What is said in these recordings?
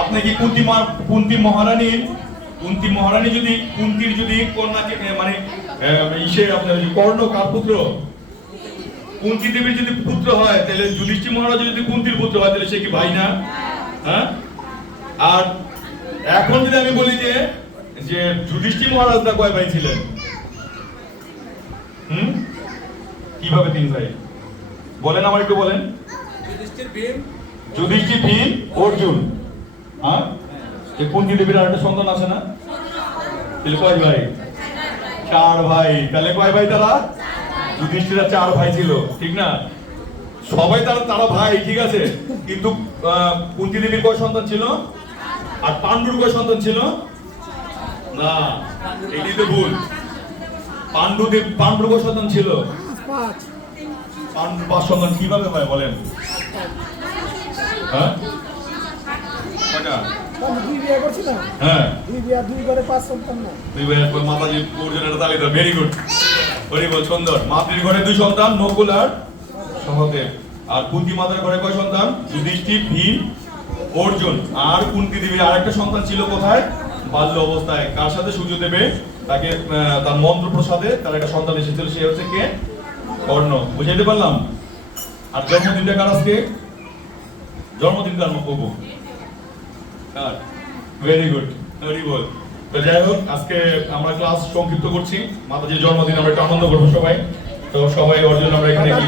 আপনি কি কুন্তি কুন্তি মহারানীর কুন্তি মহারানী যদি কুন্তির যদি কন্যাকে মানে ইসে আপনার কর্ণ কার পুত্র, কুন্তি দেবীর যদি পুত্র হয়, তাহলে যুধিষ্ঠির মহারাজ যদি কুন্তির পুত্র হয়, তাহলে সে কি ভাই না? হ্যাঁ? আর এখন যদি আমি বলি যে যে যুধিষ্ঠির মহারাজরা কয় ভাই ছিলেন? হুম? কীভাবে তিন ভাই? বলেন আমার একটু বলেন। যুধিষ্ঠির ভীম অর্জুন। হ্যাঁ? এই কুন্তি দেবীর আর একটা সন্তান আছে না? তাহলে কয় ভাই? চার ভাই। তাহলে কয় ভাই তারা? যুধিষ্ঠিরা চার ভাই ছিল ঠিক না? সবাই তারা তারা ভাই ঠিক আছে? কিন্তু কুন্তি দেবীর কয় সন্তান ছিল? আর পাণ্ডুর কয় সন্তান ছিল? না এটি তো ভুল। পাণ্ডু দেব পাণ্ডুর কয় সন্তান ছিল? পাঁচ। পাণ্ডুর পাঁচ সন্তান কীভাবে হয় বলেন? হ্যাঁ? কয়টা? দুই বিয়ে করছি না? হ্যাঁ। দুই বিয়ে দুই করে পাঁচ সন্তান না। দুই ভাইয়ের পর মাতাজি অর্জুনের তালি দাও ভেরি গুড হরি বল সুন্দর। মাতৃর ঘরে দুই সন্তান নকুল আর সহদেব। আর কুন্তি মাতার ঘরে কয় সন্তান? যুধিষ্ঠির ভীম অর্জুন। আর কুন্তি দেবীর আরেকটা সন্তান ছিল কোথায়? বাল্য অবস্থায়। কার সাথে সূর্য দেবে? তাকে আহ, তার মন্ত্র প্রসাদে তার একটা সন্তান এসেছিল সে হচ্ছে কে? কর্ণ। বুঝাইতে পারলাম? আর জন্মদিনটা কার আজকে? জন্মদিন কার প্রভু ভেরি গুড ভেরি গুড তো যাই হোক আজকে আমরা ক্লাস সংক্ষিপ্ত করছি। মাতাজির জন্মদিন আমরা একটু আনন্দ করব সবাই। তো সবাই ওর জন্য আমরা এখানে কি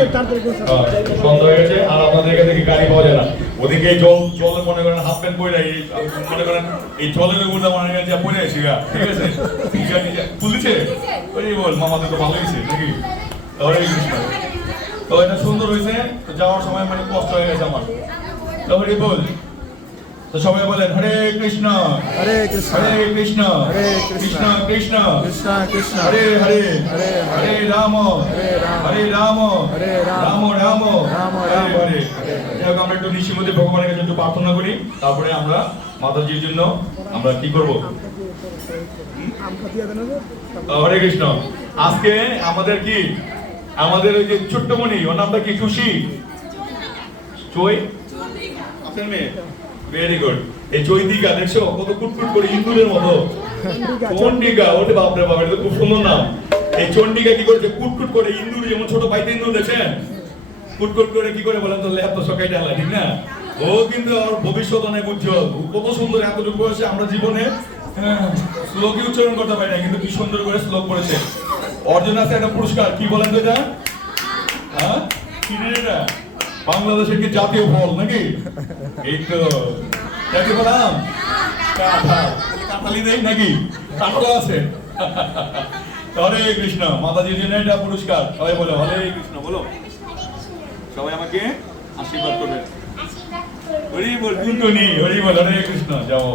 সন্ধ্যা হয়ে গেছে আর আপনাদের এখানে দেখি গাড়ি পাওয়া যায় না। ওদিকে এই জল জল মনে করেন হাফ প্যান্ট পরে এই মনে করেন এই জলের উপর মনে করেন যা পরে ঠিক আছে? তুলছে ওই বল মামাদের তো ভালো হয়েছে নাকি? তো এটা সুন্দর হয়েছে তো যাওয়ার সময় মানে কষ্ট হয়ে গেছে আমার। হরি বল তো সবাই বলেন হরে কৃষ্ণ হরে কৃষ্ণ হরে কৃষ্ণ হরে কৃষ্ণ। কৃষ্ণ কৃষ্ণ কৃষ্ণ হরে হরে হরে হরে। রাম হরে রাম। হরে রাম হরে রাম। রাম রাম রাম হরে যাই আমরা একটু নিশ্চিত মধ্যে ভগবানের কাছে একটু প্রার্থনা করি তারপরে আমরা মাতাজির জন্য আমরা কি করব? হরে কৃষ্ণ আজকে আমাদের কি আমাদের ওই যে ছোট্ট মণি ওর নামটা কি খুশি চই আপনার মেয়ে ভেরি গুড এই চৈতিকা দেখছ? কত কুটকুট করে ইন্দুরের মতো। চন্ডিকা, চন্ডিকা ওরে বাপরে তো খুব সুন্দর নাম। এই চন্ডিকা কি করেছে? কুটকুট করে ইন্দুর যেমন ছোট ভাইতে ইন্দুর দেখছেন? কুটকুট করে কি করে বলেন তো এত সকাই ডালা ঠিক না? ও কিন্তু আর ভবিষ্যৎ অনেক উজ্জ্বল। কত সুন্দর এতটুকু বয়সে আমরা জীবনে হ্যাঁ, শ্লোকই উচ্চারণ করতে পারি না কিন্তু কি সুন্দর করে শ্লোক পড়েছে। অর্জুন আছে একটা পুরস্কার কি বলেন তো এটা? হ্যাঁ? কি এটা? বাংলাদেশের কি জাতীয় ফল নাকি? এই তো দেখতে পেলাম কাঁঠাল। কাঁঠালি দেই নাকি? কাঁঠাল আছে। হরে কৃষ্ণ মাতাজির জন্য এটা পুরস্কার। সবাই বলো হরে কৃষ্ণ বলো। সবাই আমাকে আশীর্বাদ করবে। হরি বল কুন্টনি হরি বল হরে কৃষ্ণ যাও।